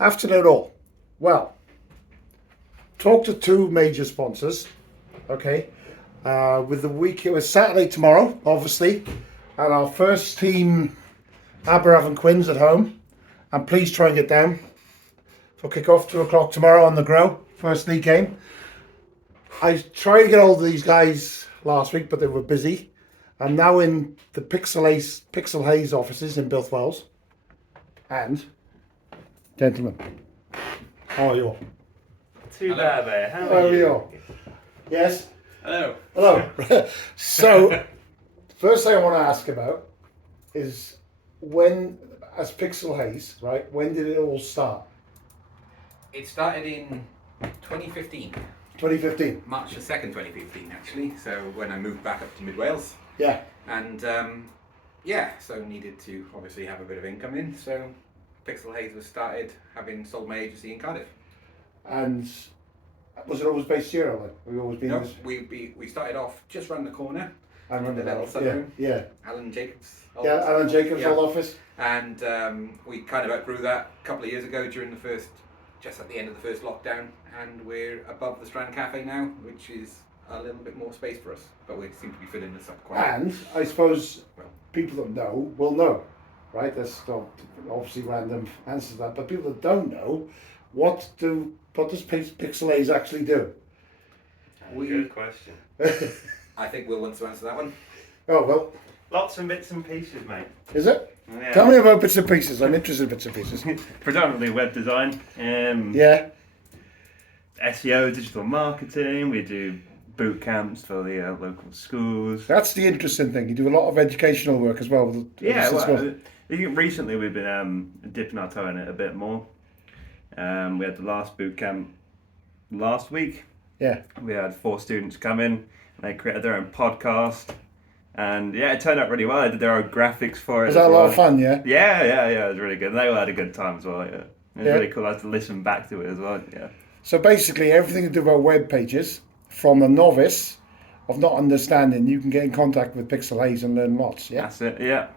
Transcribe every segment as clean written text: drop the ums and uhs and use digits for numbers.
Afternoon all. Well, talk to two major sponsors, okay? With the week, it was Saturday tomorrow, obviously, and our first team, Aberafon Quins at home. And please try and get down for kick-off, 2 o'clock tomorrow on the Grow, first league game. I tried to get hold of these guys last week, but they were busy. I'm now in the Pixel Haze offices in Bilthwells. And, gentlemen, how are you all? Too bad, mate. How How are are you you? all? Yes? Hello. Hello. So, first thing I want to ask about is when, as Pixel Haze, right, when did it all start? It started in 2015, 2015? March the 2nd, 2015 actually, so when I moved back up to Mid Wales. Yeah. And so needed to obviously have a bit of income in, so Pixel Haze was started having sold my agency in Cardiff. And was it always based here, or we always been No, this? we started off just round the corner. I remember in the little that. Yeah, sunroom. yeah. Alan Jacobs. Yeah, Alan Jacobs' Yeah. old office. And we kind of outgrew that a couple of years ago during the first, just at the end of the first lockdown, and we're above the Strand Cafe now, which is a little bit more space for us, but we seem to be filling this up quite And I suppose well. people that know will know, right? That's not obviously random answers to that, but people that don't know, what does Pixel Haze actually do? Good question. I think Will wants to answer that one. Oh, well, Lots of bits and pieces, mate. is it? Yeah. Tell me about bits and pieces. I'm interested in bits and pieces. Predominantly web design, Yeah. SEO, digital marketing. We do boot camps for the local schools. That's the interesting thing. You do a lot of educational work as well. Yeah, As well, I think recently we've been dipping our toe in it a bit more. We had the last boot camp last week. Yeah. We had 4 students come in, and they created their own podcast. And yeah, it turned out really well. They did their own graphics for it. Was that as a lot well. of fun, yeah? Yeah, it was really good. And they all had a good time as well, yeah. It was Yeah. really cool. I had to listen back to it as well, yeah. So basically, everything to do about web pages, from a novice of not understanding, you can get in contact with Pixel Haze and learn lots, yeah? That's it, yeah.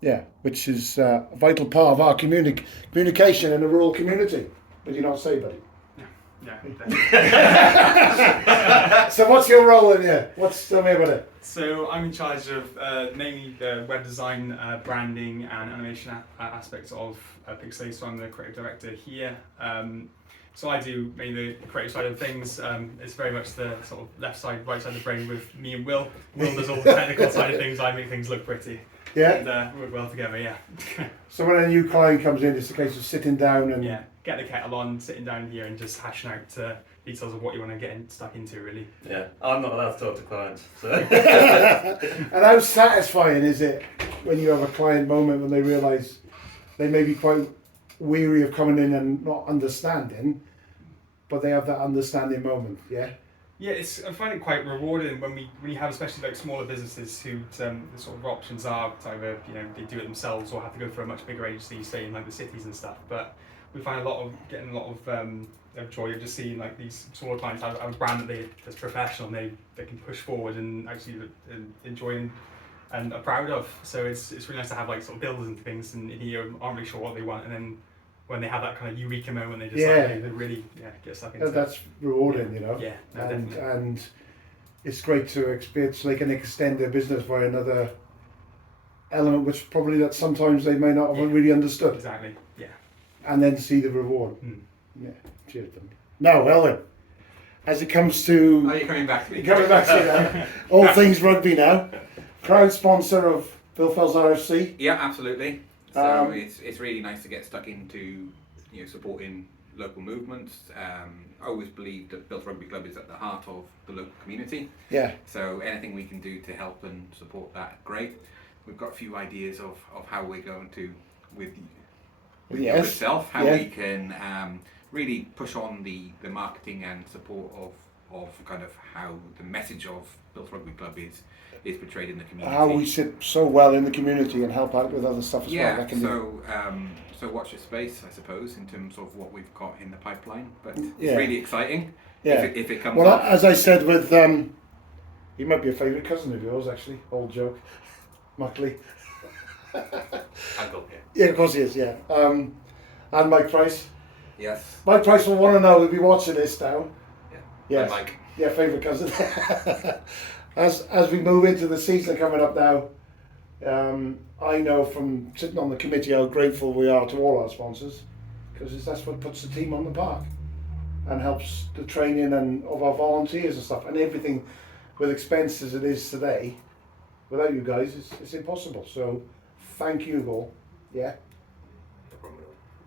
Yeah, which is a vital part of our communication in a rural community. Would you not say, buddy? Yeah, So what's your role in here? Tell me about it. so I'm in charge of mainly the web design, branding and animation aspects of Pixel Haze, so I'm the creative director here. So I do mainly the creative side of things. It's very much the sort of left side, right side of the brain with me and Will. Will does all the technical side of things, I make things look pretty. Yeah. And work well together, yeah. So when a new client comes in, it's a case of sitting down and... Yeah, get the kettle on, sitting down here and just hashing out details of what you want to get stuck into, really. Yeah, I'm not allowed to talk to clients, so... And how satisfying is it when you have a client moment when they realise they may be quite weary of coming in and not understanding, but they have that understanding moment, yeah? Yeah, I find it quite rewarding when you have especially like smaller businesses who the sort of options are to either they do it themselves or have to go for a much bigger agency, say in like the cities and stuff. But we find getting a lot of joy of just seeing like these smaller clients have a brand that's professional and they can push forward and actually enjoy and are proud of. So it's really nice to have like sort of builders and things and here aren't really sure what they want, and then when they have that kind of eureka moment, they just they really get stuck into it. That's rewarding, you know? Yeah, no, and, definitely. and it's great to experience, they can extend their business by another element which probably that sometimes they may not have really understood, Exactly, yeah. and then see the reward. Mm. Yeah, cheers, buddy. Now, Elwyn, as it comes to... Are you coming back to me? Coming back to you now. All things rugby now. Proud sponsor of Bilthwells RFC. Yeah, absolutely. So Um, it's really nice to get stuck into supporting local movements. I always believe that Built Rugby Club is at the heart of the local community. Yeah. So anything we can do to help and support that, great. We've got a few ideas of how we're going to, with Yes. yourself, how Yeah. we can really push on the marketing and support of kind of how the message of Built Rugby Club is portrayed in the community. How we sit so well in the community and help out with other stuff as well. Yeah, That can so watch your space, I suppose, in terms of what we've got in the pipeline. But Yeah. it's really exciting Yeah. if it comes Well, off. as I said with... he might be a favourite cousin of yours, actually. Old joke. Muckley. Uncle, yeah. Yeah, of course he is, yeah. And Mike Price. Yes. Mike Price will want to know. He'll be watching this now. Yeah. Yes. And Mike. Yeah, favourite cousin. As we move into the season coming up now, I know from sitting on the committee how grateful we are to all our sponsors, because that's what puts the team on the park and helps the training and of our volunteers and stuff, and everything with expenses it is today. Without you guys, it's impossible. So thank you all. Yeah. No problem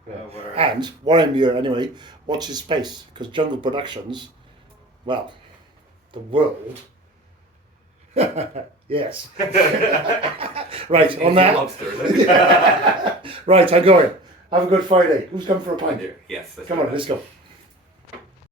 at all. And while I'm here anyway, watch his space, because Jungle Productions, well, the world. Yes. Right, on that. Lobster, is it? Right, I'm going. Have a good Friday. Who's coming for a pint? Yes. that's Come on, right. let's go.